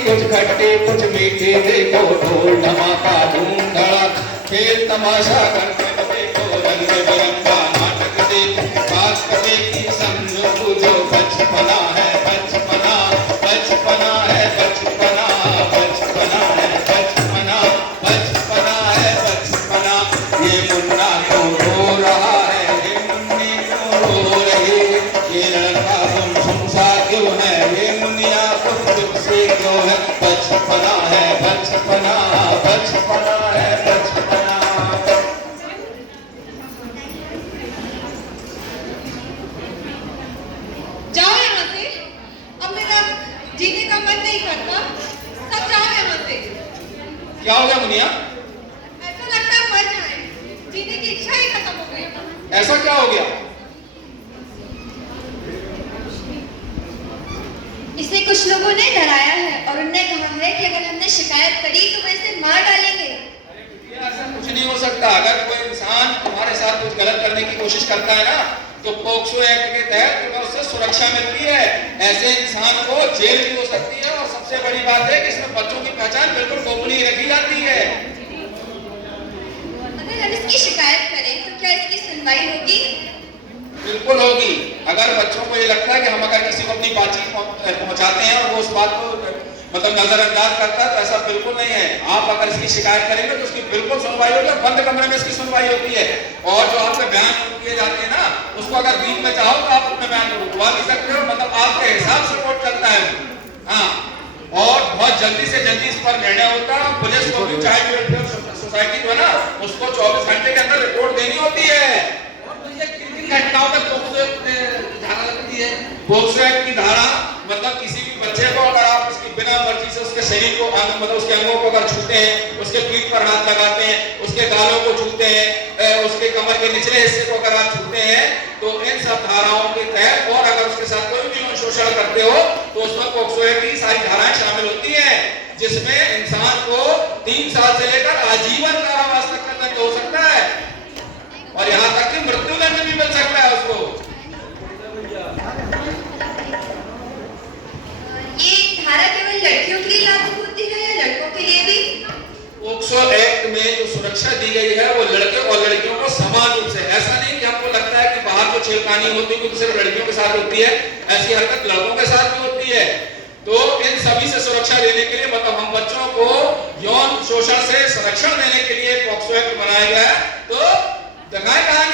कुछ खट्टे कुछ मीठे, देखो ढोल धमाका धूम धड़ाका, खेल तमाशा करके देखो रंग बिरंगा नाटक, देखो बात कभी की समझो बुझो, बचपना है बचपना, बचपना है बचपना, बचपना है बचपना, बचपना है बचपना। ये मुन्ना क्यों रो रहा है, ये मुन्नी क्यों रो रही, ये लड़का गुमसुम सा क्यों है, ये मुनिया गुम से क्यों है, बचपना है बचपना, बचपना है बचपना। जाओ यहाँ से, अब मेरा जीने का मन नहीं करता, सब जाओ यहाँ से। क्या हो गया मुनिया? ऐसा लगता है मर जाए, जीने की इच्छा ही खत्म हो गई। ऐसा क्या हो गया? इसे कुछ लोगों ने डराया है और उनने कहा है कि अगर हमने शिकायत करी तो वे इसे मार डालेंगे। ऐसा कुछ नहीं हो सकता। अगर कोई इंसान तुम्हारे साथ कुछ गलत करने की कोशिश करता है ना, तो पोक्सो एक्ट के तहत तुम्हें उससे सुरक्षा मिलती है। ऐसे इंसान को जेल भी हो सकती है, और सबसे बड़ी बात है कि इसमें बच्चों की पहचान बिल्कुल गोपनीय रखी जाती है। अगर हम इसकी शिकायत करें तो क्या इसकी सुनवाई होगी? बिल्कुल होगी। अगर बच्चों को ये लगता है कि हम अगर किसी को अपनी बातचीत पहुंचाते हैं और वो उस बात को मतलब नजरअंदाज करता है, तो ऐसा बिल्कुल नहीं है। आप अगर इसकी शिकायत करेंगे तो उसकी बिल्कुल सुनवाई होगी, और बंद कमरे में इसकी सुनवाई होती है। और जो आपके बयान किए जाते हैं ना, उसको अगर बीच में चाहो तो आप अपने बयान को रुकवा भी सकते हो, मतलब आपके हिसाब से कोर्ट चलता है। हाँ, और बहुत जल्दी से जल्दी इस पर निर्णय होता है। पुलिस को भी चाइल्ड वेलफेयर सोसाइटी जो है ना, उसको 24 घंटे के अंदर रिपोर्ट देनी होती है। घटनाओं में पोक्सो धारा लगती है। पोक्सो एक्ट की धारा मतलब किसी भी बच्चे को अगर आप उसकी बिना मर्जी से उसके शरीर को मतलब उसके अंगों को अगर छूते हैं, उसके पीठ पर हाथ लगाते हैं, उसके गालों को छूते हैं, उसके कमर के निचले हिस्से को अगर आप छूते हैं, तो इन सब धाराओं के तहत, और अगर उसके साथ कोई भी शोषण करते हो तो उसमें पोक्सो एक्ट की सारी धाराएं शामिल होती हैं, जिसमें इंसान को 3 साल से लेकर आजीवन कारावास तक का दंड हो सकता है, और यहाँ तक कि मृत्युदंड भी मिल सकता है उसको। ये धारा केवल लड़कियों के लिए लागू होती है या लड़कों के लिए भी? पोक्सो एक्ट में जो सुरक्षा दी गई है वो लड़के और लड़कियों को समान रूप से, ऐसा नहीं कि हमको लगता है कि बाहर जो छेड़खानी होती है वो सिर्फ लड़कियों के साथ होती है, ऐसी हरकत लड़कों के साथ भी होती है। तो इन सभी से सुरक्षा देने के लिए, मतलब हम बच्चों को यौन शोषण से संरक्षण देने के लिए पोक्सो एक्ट बनाया गया है। तो जगह कहां